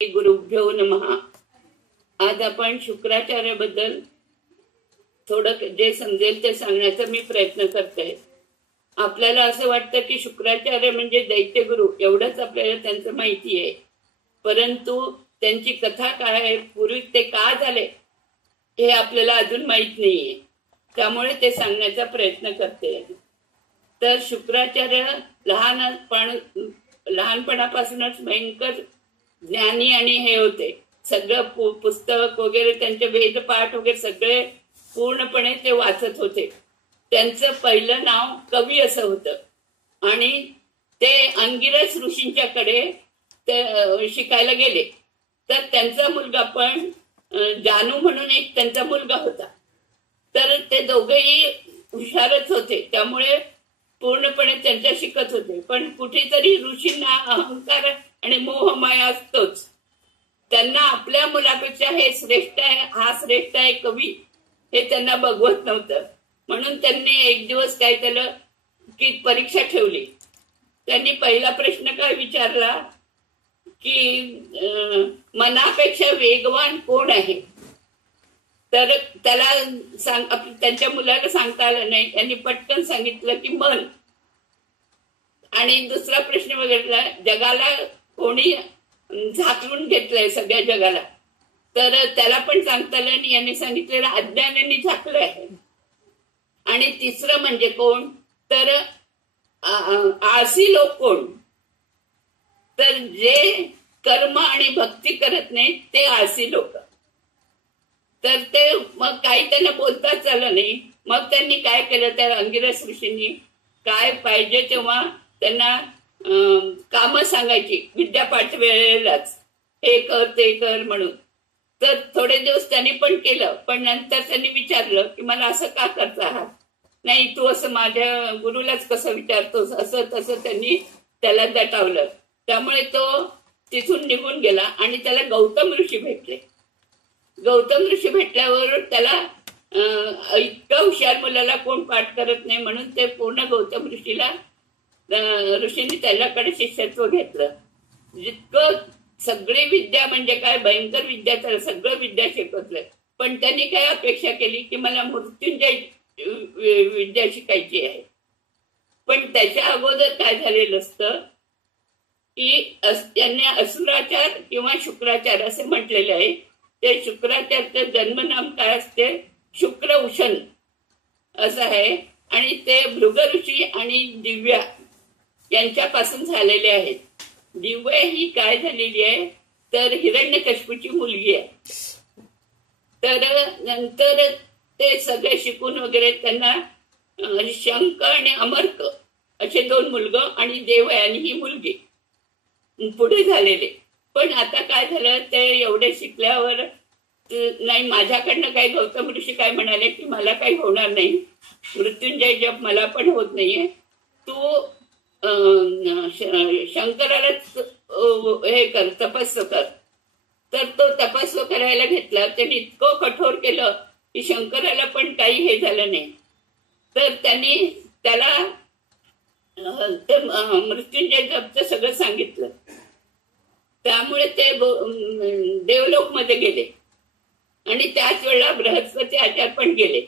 गुरुभ्यो नमः. आज आपण शुक्राचार्याबद्दल थोडं जे समजेल ते सांगण्याचा मी प्रयत्न करते. आपल्याला असं वाटतं की शुक्राचार्य म्हणजे दैत्यगुरु एवढंच आपल्याला त्यांचं माहिती आहे, परंतु त्यांची कथा काय आहे, पूर्वी ते का झाले हे आपल्याला अजून माहित नाहीये. त्यामुळे ते सांगण्याचा प्रयत्न करते. तर शुक्राचार्य लहानपणापासूनच भयंकर ज्ञानी आणि हे होते. सगळं पुस्तक वगैरे त्यांचे वेदपाठ वगैरे सगळे पूर्णपणे ते वाचत होते. त्यांचं पहिलं नाव कवी असं होतं आणि ते अंगिरस ऋषींच्याकडे ते शिकायला गेले. तर त्यांचा मुलगा पण जानू म्हणून एक त्यांचा मुलगा होता. तर ते दोघेही हुशारच होते, त्यामुळे पूर्णपणे त्यांच्या शिकत होते. पण कुठेतरी ऋषींना अहंकार आणि मोहमाया असतोच. त्यांना आपल्या मुलापेक्षा हे श्रेष्ठ आहे, हा श्रेष्ठ आहे कवी, हे त्यांना बघवत नव्हतं. म्हणून त्यांनी एक दिवस काय केलं की परीक्षा ठेवली. त्यांनी पहिला प्रश्न काय विचारला की मनापेक्षा वेगवान कोण आहे. तर त्याला त्यांच्या मुलाला सांगता आलं नाही. त्यांनी पटकन सांगितलं की मन. आणि दुसरा प्रश्न वगैरे जगाला कोणी झाकून घेतलंय सगळ्या जगाला. तर त्याला पण सांगता आलं नाही. यांनी सांगितलेलं अज्ञानाने झाकलं आहे. आणि तिसरं म्हणजे कोण, तर आळसी लोक कोण, तर जे कर्म आणि भक्ती करत नाहीत ते आळसी लोक. तर ते मग काही त्यांना बोलताच आलं नाही. मग त्यांनी काय केलं, त्या अंगिरस ऋषींनी काय पाहिजे तेव्हा त्यांना काम सांगायची विद्यापाठ वेळेलाच, हे कर ते कर म्हणून. तर थोडे दिवस त्यांनी पण केलं. पण नंतर त्यांनी विचारलं की मला असं का करत आहात. नाही, तू असं माझ्या गुरुलाच कसं विचारतोस, असं तसं त्यांनी त्याला दटावलं. त्यामुळे तो तिथून निघून गेला आणि त्याला गौतम ऋषी भेटले. गौतम ऋषी भेटल्यावर त्याला इतकं हुशार मुलाला कोण पाठ करत नाही म्हणून ते पूर्ण गौतम ऋषींनी त्याच्याकडे शिष्यत्व घेतलं. जितकं सगळी विद्या म्हणजे काय भयंकर विद्या, तर सगळं विद्या शिकवलं. पण त्यांनी काय अपेक्षा केली की मला मृत्युंजय विद्या शिकायची आहे. पण त्याच्या अगोदर काय झालेलं असतं की त्यांनी असुराचार किंवा शुक्राचार असे म्हटलेले आहे. ते शुक्राचारचं जन्मनाम काय असते, शुक्र उशन असं आहे. आणि ते भृग ऋषी आणि दिव्या यांच्यापासून झालेले आहेत. दिव्या ही काय झालेली आहे, तर हिरण्यकश्यपूची मुलगी आहे. तर नंतर ते सगळे शिकून वगैरे त्यांना शंख आणि अमर्क असे दोन मुलगं आणि देवयानी ही मुलगी पुढे झालेले. पण आता काय झालं, ते एवढे शिकल्यावर नाही, माझ्याकडनं काही गौतम ऋषी काय म्हणाले की मला काही होणार नाही, मृत्युंजय जप मला पण होत नाहीये, तू शंकरालाच हे कर, तपस्व कर. तर तो तपस्व करायला घेतला. त्यांनी इतकं कठोर केलं की शंकराला पण काही हे झालं नाही. तर त्यांनी त्याला मृत्युंजय जपचं सगळं सांगितलं. त्यामुळे ते देवलोक मध्ये गेले आणि त्याच वेळेला बृहस्पती आचार्य पण गेले.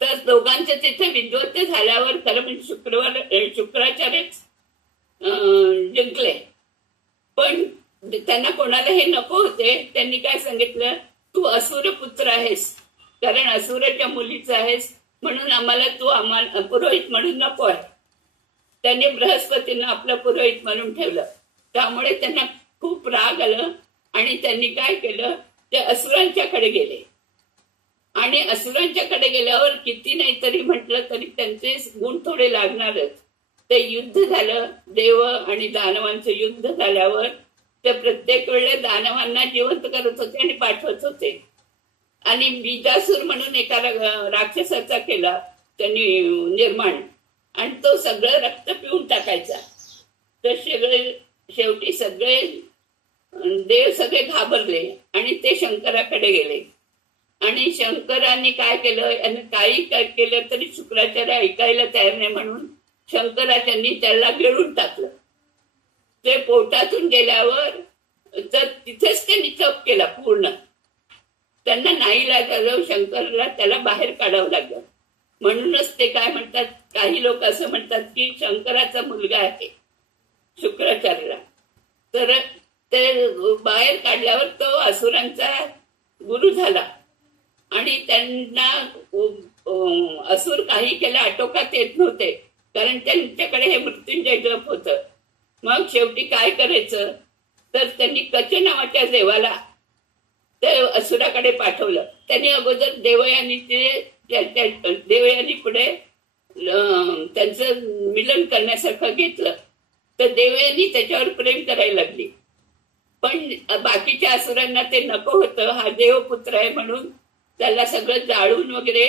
तर दोघांचं तिथे विद्वत्त झाल्यावर खरं म्हणजे शुक्राचार्यच जिंकले. पण त्यांना कोणाला हे नको होते. त्यांनी काय सांगितलं, तू असुर पुत्र आहेस, कारण असुराच्या मुलीचा आहेस, म्हणून आम्हाला पुरोहित म्हणून नको आहे. त्यांनी बृहस्पतींना आपलं पुरोहित म्हणून ठेवलं. त्यामुळे त्यांना खूप राग आलं आणि त्यांनी काय केलं, ते असुरांच्याकडे गेले. आणि असुरांच्याकडे गेल्यावर किती नाही तरी म्हटलं तरी त्यांचे गुण थोडे लागणारच. ते युद्ध झालं, देव आणि दानवांचं युद्ध झाल्यावर ते प्रत्येक वेळेला दानवांना जिवंत करत होते आणि पाठवत होते. आणि बीजासूर म्हणून एका राक्षसाचा केला त्यांनी निर्माण, आणि तो सगळं रक्त पिऊन टाकायचा. तर शेवटी सगळे देव सगळे घाबरले आणि ते शंकराकडे गेले. आणि शंकरांनी काय केलं, यांनी काही काय केलं तरी शुक्राचार्य ऐकायला तयार नाही म्हणून शंकराचार्यांनी त्याला गिळून टाकलं. ते पोटातून गेल्यावर तर तिथेच त्यांनी तप केला पूर्ण. त्यांना नाईलाजाजवळ शंकरला त्याला बाहेर काढावं लागलं. म्हणूनच ते काय म्हणतात, काही लोक असं म्हणतात की शंकराचा मुलगा आहे शुक्राचार्यला. तर ते बाहेर काढल्यावर तो असुरांचा गुरु झाला आणि त्यांना असुर काही केलं आटोक्यात येत नव्हते, कारण त्यांच्याकडे हे मृत्युंजय जप होतं. मग शेवटी काय करायचं, तर त्यांनी कच नावाच्या देवाला ते असुराकडे पाठवलं. त्यांनी अगोदर देवयानी पुढे त्यांचं मिलन करण्यासारखं घेतलं. तर देवयानी त्याच्यावर प्रेम करायला लागली, पण बाकीच्या असुरांना ते नको होतं. हा देवपुत्र आहे म्हणून त्याला सगळं जाळून वगैरे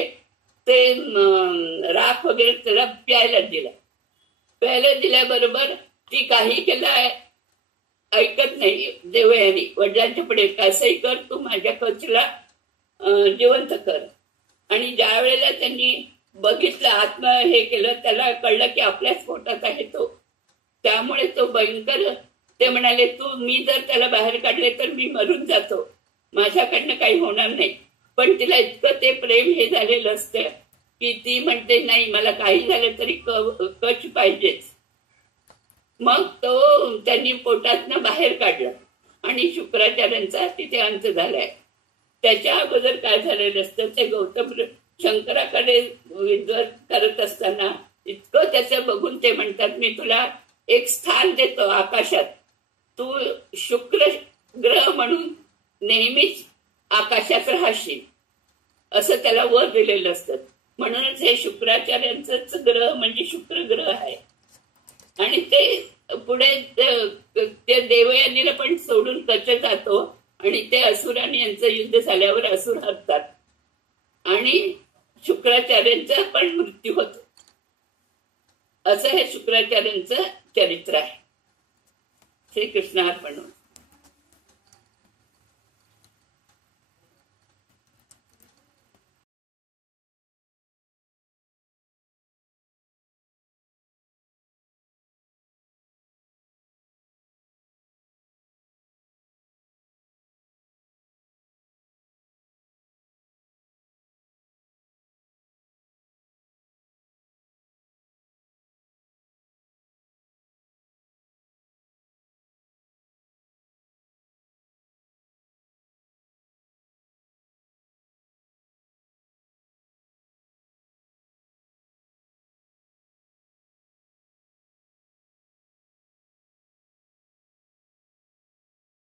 ते राख वगैरे त्याला प्यायला दिलं. प्यायला दिल्याबरोबर ती काही केलं ऐकत नाही. देवयानी वडिलांच्या पुढे कसंही कर, तू माझ्या कचला जिवंत कर. आणि ज्या वेळेला त्यांनी बघितलं, आत्मा हे केलं, त्याला कळलं की आपल्याच पोटात आहे तो. त्यामुळे तो भयंकर, ते म्हणाले मी जर त्याला बाहेर काढले तर मी मरून जातो, माझ्याकडनं काही होणार नाही. पण तिला इतकं ते प्रेम हे झालेलं असतं की ती म्हणते नाही, मला काही झालं तरी कच पाहिजेच. मग तो त्यांनी पोटातनं बाहेर काढलं आणि शुक्राचार्यांचा तिथे अंत झालाय. त्याच्या अगोदर काय झालेलं असतं, ते गौतम शंकराकडे विद्वत करत असताना इतकं त्याचं बघून ते म्हणतात, मी तुला एक स्थान देतो आकाशात, तू शुक्र ग्रह म्हणून नेहमीच आकाशात राहशील, असं त्याला वर दिलेलं असतं. म्हणूनच हे शुक्राचार्यांचंच ग्रह म्हणजे शुक्र ग्रह आहे. आणि ते पुढे ते देवयानीला पण सोडून कच जातो आणि ते असुर आणि यांचं युद्ध झाल्यावर असुर हरतात आणि शुक्राचार्यांचा पण मृत्यू होतो. असं हे शुक्राचार्यांचं चरित्र आहे. श्रीकृष्ण अर्पण.